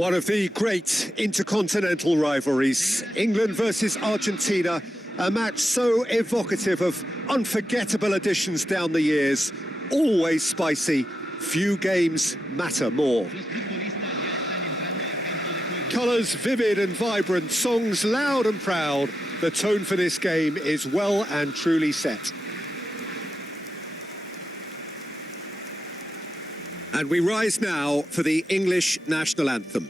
One of the great intercontinental rivalries, England versus Argentina, a match so evocative of unforgettable additions down the years, always spicy, few games matter more. Colours vivid and vibrant, songs loud and proud, the tone for this game is well and truly set. And we rise now for the English national anthem.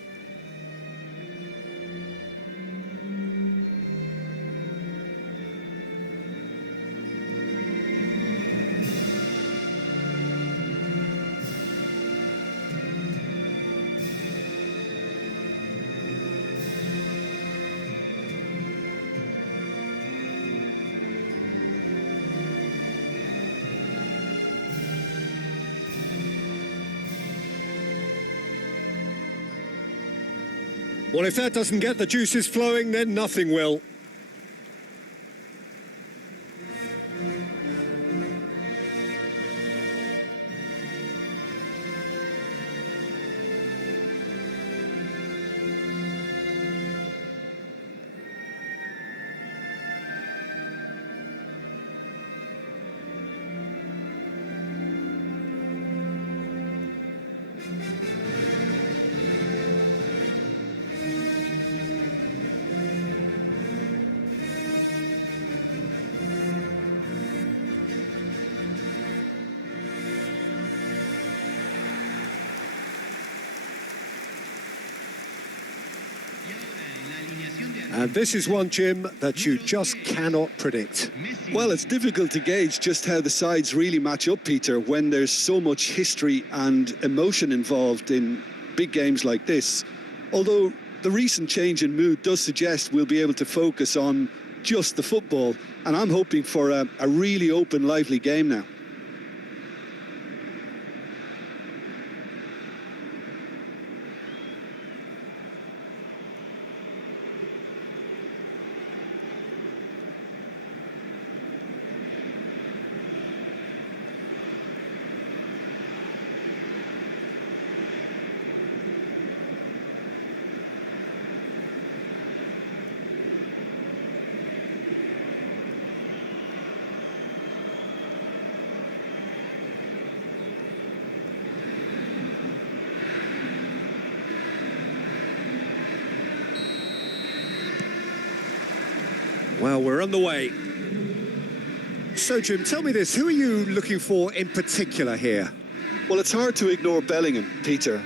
Well, if that doesn't get the juices flowing, then nothing will. And this is one, Jim, that you just cannot predict. Well, it's difficult to gauge just how the sides really match up, Peter, when there's so much history and emotion involved in big games like this. Although the recent change in mood does suggest we'll be able to focus on just the football, and I'm hoping for a really open, lively game now. Well, we're on the way. So, Jim, tell me this, who are you looking for in particular here? Well, it's hard to ignore Bellingham, Peter,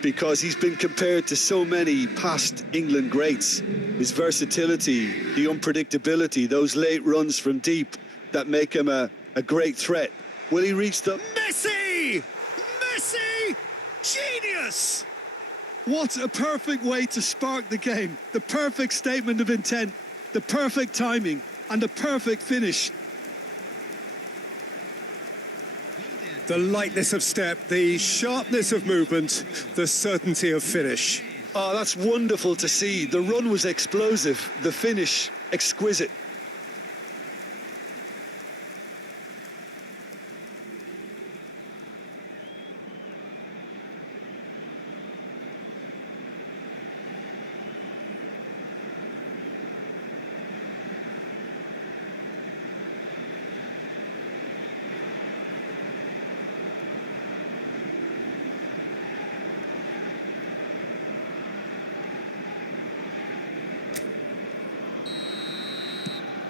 because he's been compared to so many past England greats. His versatility, the unpredictability, those late runs from deep that make him a great threat. Will he reach the... MESSI! MESSI! Genius! What a perfect way to spark the game. The perfect statement of intent, the perfect timing, and the perfect finish. The lightness of step, the sharpness of movement, the certainty of finish. Oh, that's wonderful to see. The run was explosive, the finish exquisite.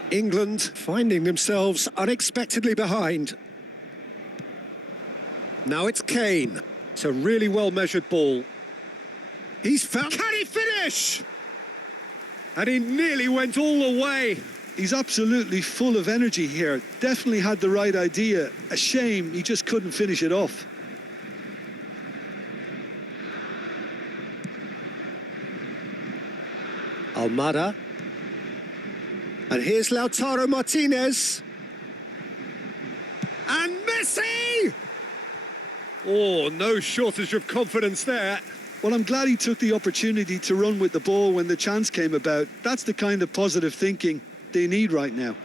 England finding themselves unexpectedly behind. Now it's Kane. It's a really well-measured ball. He's found... Can he finish? And he nearly went all the way. He's absolutely full of energy here. Definitely had the right idea. A shame he just couldn't finish it off. Almada. And here's Lautaro Martinez. And Messi! Oh, no shortage of confidence there. Well, I'm glad he took the opportunity to run with the ball when the chance came about. That's the kind of positive thinking they need right now.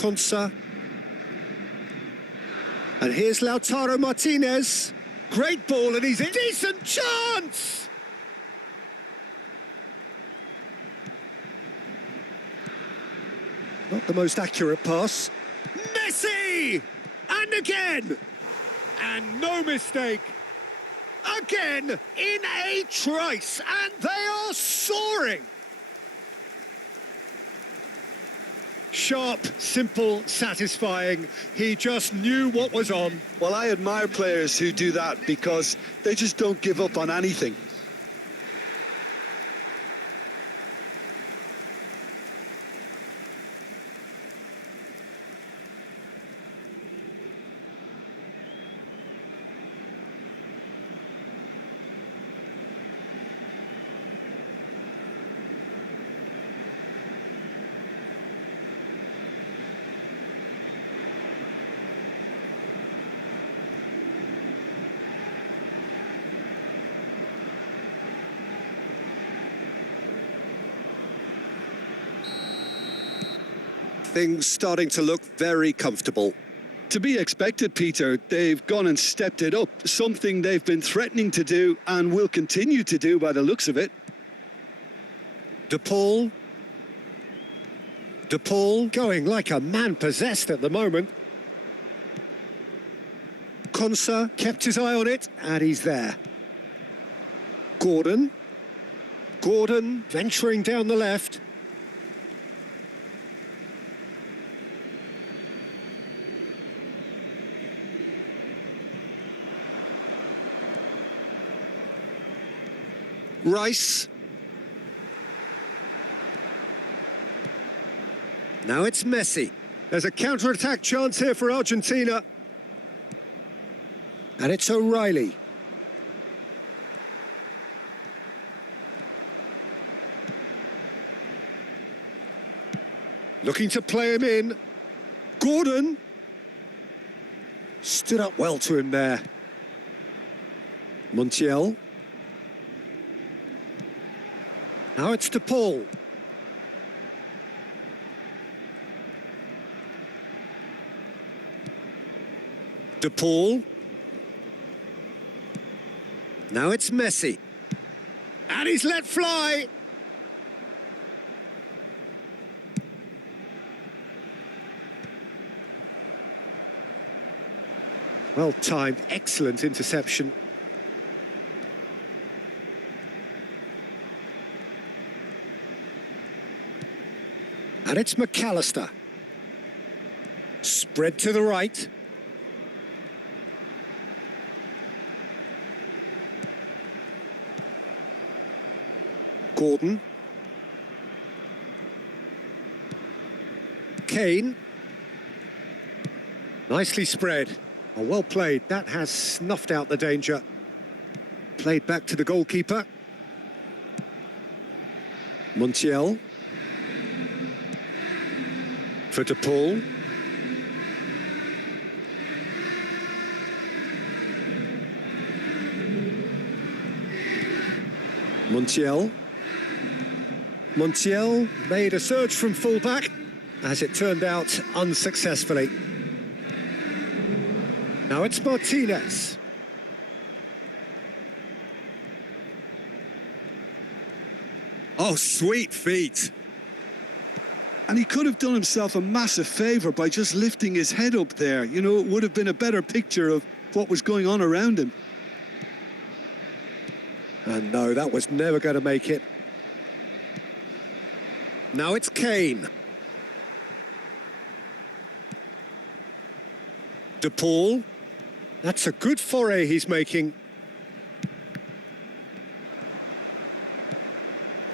Konsa. And here's Lautaro Martinez. Great ball, and he's in. Decent chance! Not the most accurate pass. Messi! And again! And no mistake. Again, in a trice, and they are soaring. Sharp, simple, satisfying. He just knew what was on. Well, I admire players who do that because they just don't give up on anything. Things starting to look very comfortable. To be expected, Peter. They've gone and stepped it up, something they've been threatening to do and will continue to do by the looks of it. De Paul going like a man possessed at the moment. Konsa kept his eye on it, and he's there. Gordon venturing down the left. Rice. Now it's Messi. There's a counter-attack chance here for Argentina. And it's O'Reilly. Looking to play him in. Gordon. Stood up well to him there. Montiel. Now it's De Paul. De Paul. Now it's Messi. And he's let fly. Well timed, excellent interception. And it's McAllister. Spread to the right. Gordon. Kane. Nicely spread. Oh, well played. That has snuffed out the danger. Played back to the goalkeeper. Montiel. For De Paul. Montiel made a surge from fullback, as it turned out unsuccessfully. Now it's Martinez. Oh, sweet feet. And he could have done himself a massive favour by just lifting his head up there. You know, it would have been a better picture of what was going on around him. And no, that was never going to make it. Now it's Kane. De Paul. That's a good foray he's making.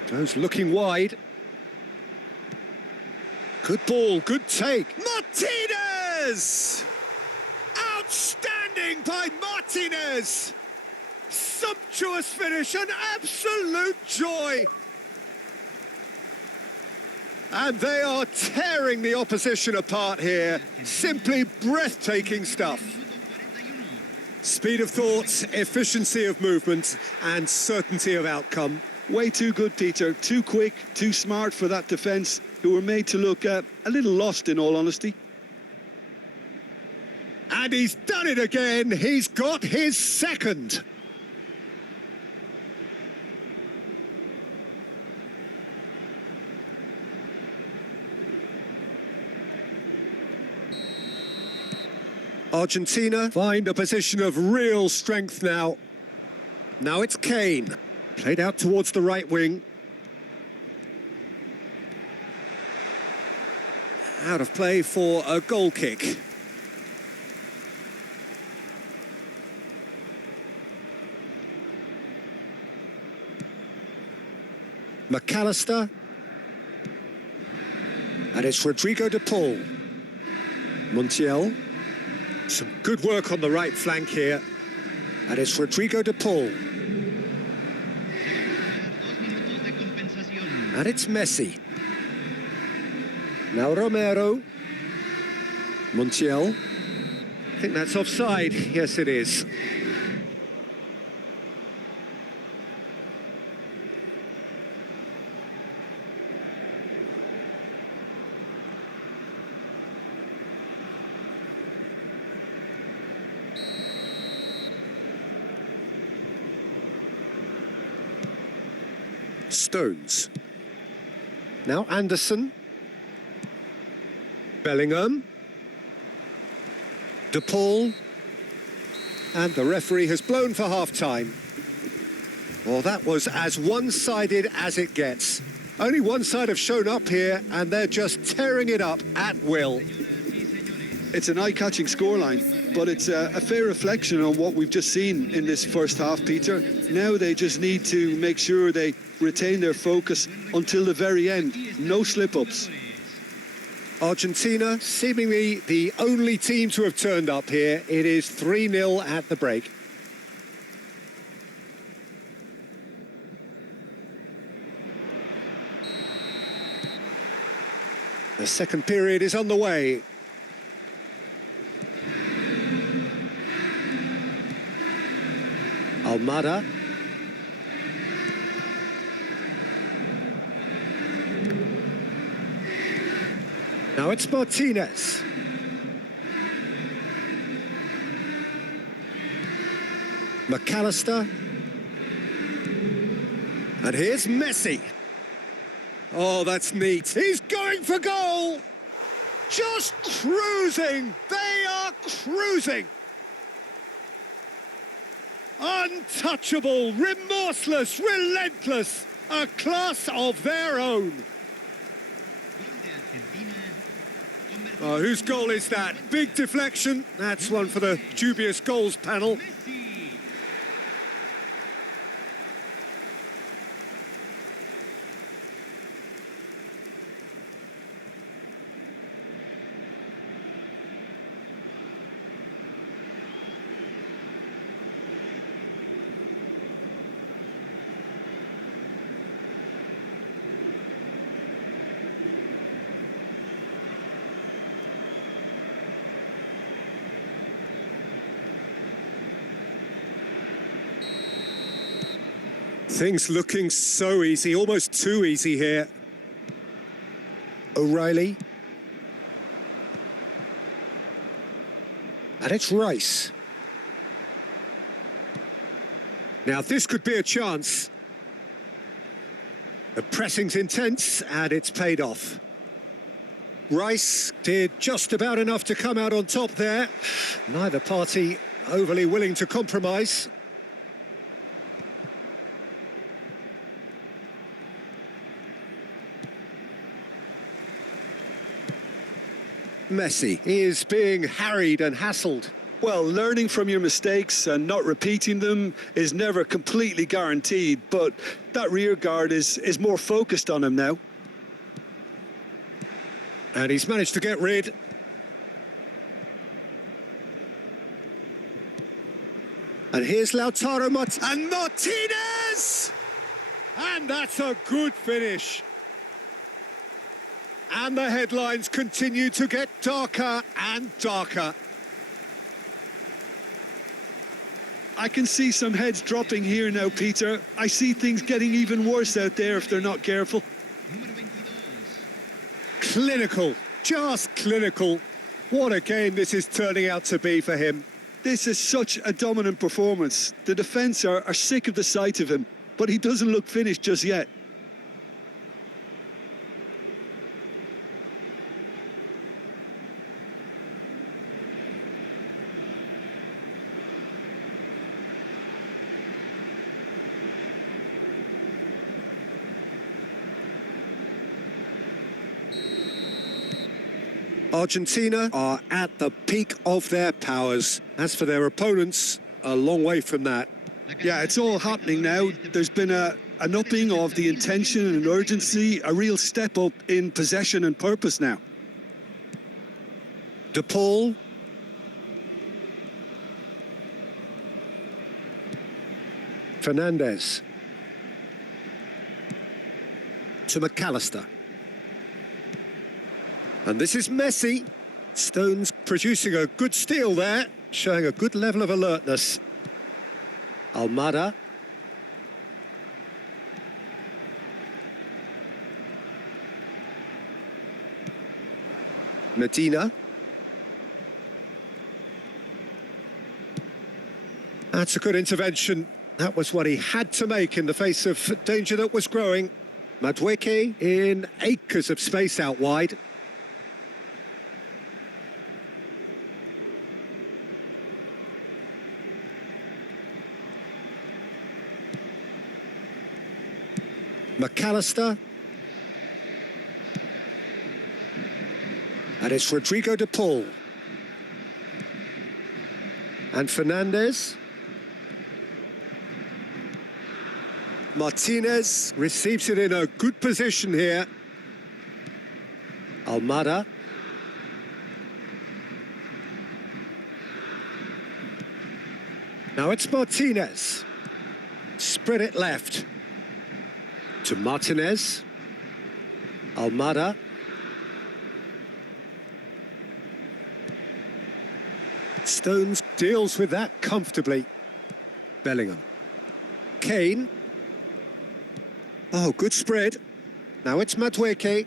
Goes looking wide. Good ball, good take. Martinez! Outstanding by Martinez! Sumptuous finish, an absolute joy. And they are tearing the opposition apart here. Simply breathtaking stuff. Speed of thought, efficiency of movement, and certainty of outcome. Way too good, Peter. Too quick, too smart for that defence, who were made to look a little lost, in all honesty. And he's done it again. He's got his second. Argentina find a position of real strength now. Now it's Kane. Played out towards the right wing. Out of play for a goal kick. McAllister. And it's Rodrigo de Paul. Montiel. Some good work on the right flank here. And it's Rodrigo de Paul. And it's MESSI. Now Romero. Montiel. I think that's offside. Yes, it is. Stones. Now Anderson. Bellingham. De Paul. And the referee has blown for half-time. Well, that was as one-sided as it gets. Only one side have shown up here, and they're just tearing it up at will. It's an eye-catching scoreline, but it's a fair reflection on what we've just seen in this first half, Peter. Now they just need to make sure they retain their focus until the very end. No slip-ups. Argentina, seemingly the only team to have turned up here. It is 3-0 at the break. The second period is on the way. Almada. Now it's Martinez. McAllister. And here's MESSI. Oh, that's neat. He's going for goal. Just cruising. They are cruising. Untouchable, remorseless, relentless. A class of their own. Oh, whose goal is that? Big deflection. That's one for the dubious goals panel. Things looking so easy, almost too easy here. O'Reilly. And it's Rice. Now this could be a chance. The pressing's intense and it's paid off. Rice did just about enough to come out on top there. Neither party overly willing to compromise. MESSI is being harried and hassled. Well, learning from your mistakes and not repeating them is never completely guaranteed, but that rear guard is more focused on him now. And he's managed to get rid. And here's Lautaro and Martinez! And that's a good finish. And the headlines continue to get darker and darker. I can see some heads dropping here now, Peter. I see things getting even worse out there if they're not careful. Clinical, just clinical. What a game this is turning out to be for him. This is such a dominant performance. The defence are sick of the sight of him, but he doesn't look finished just yet. Argentina are at the peak of their powers. As for their opponents, a long way from that. Yeah, it's all happening now. There's been an upping of the intention and urgency, a real step up in possession and purpose now. De Paul. Fernandez. To McAllister. And this is MESSI. Stones producing a good steal there, showing a good level of alertness. Almada. Medina. That's a good intervention. That was what he had to make in the face of danger that was growing. Madueke in acres of space out wide. McAllister. And it's Rodrigo de Paul. And Fernandez. Martinez receives it in a good position here. Almada. Now it's Martinez. Spread it left. To Martinez. Almada. Stones deals with that comfortably. Bellingham. Kane. Oh, good spread. Now it's Madueke.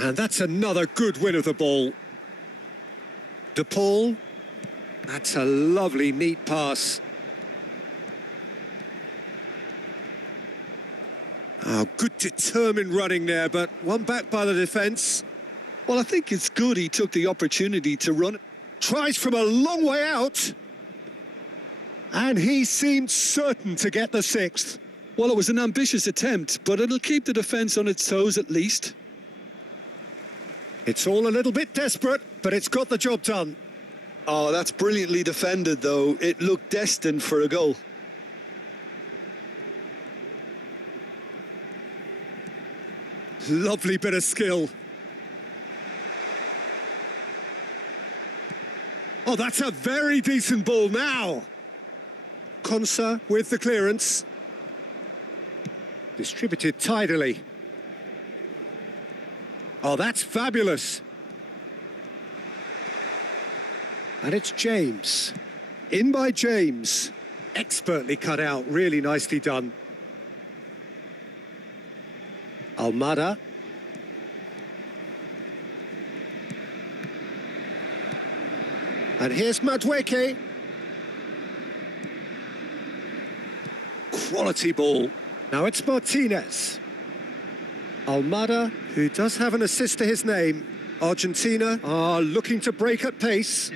And that's another good win of the ball. De Paul. That's a lovely, neat pass. Oh, good determined running there, but one back by the defence. Well, I think it's good he took the opportunity to run. Tries from a long way out. And he seemed certain to get the sixth. Well, it was an ambitious attempt, but it'll keep the defence on its toes at least. It's all a little bit desperate, but it's got the job done. Oh, that's brilliantly defended, though. It looked destined for a goal. Lovely bit of skill. Oh, that's a very decent ball now. Konsa with the clearance. Distributed tidily. Oh, that's fabulous. And it's James. In by James. Expertly cut out, really nicely done. Almada. And here's Madueke. Quality ball. Now it's Martinez. Almada, who does have an assist to his name. Argentina are looking to break at pace.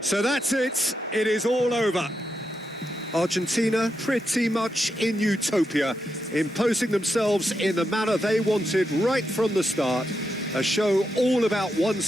So that's it. It is all over. Argentina pretty much in utopia, imposing themselves in the manner they wanted right from the start. A show all about one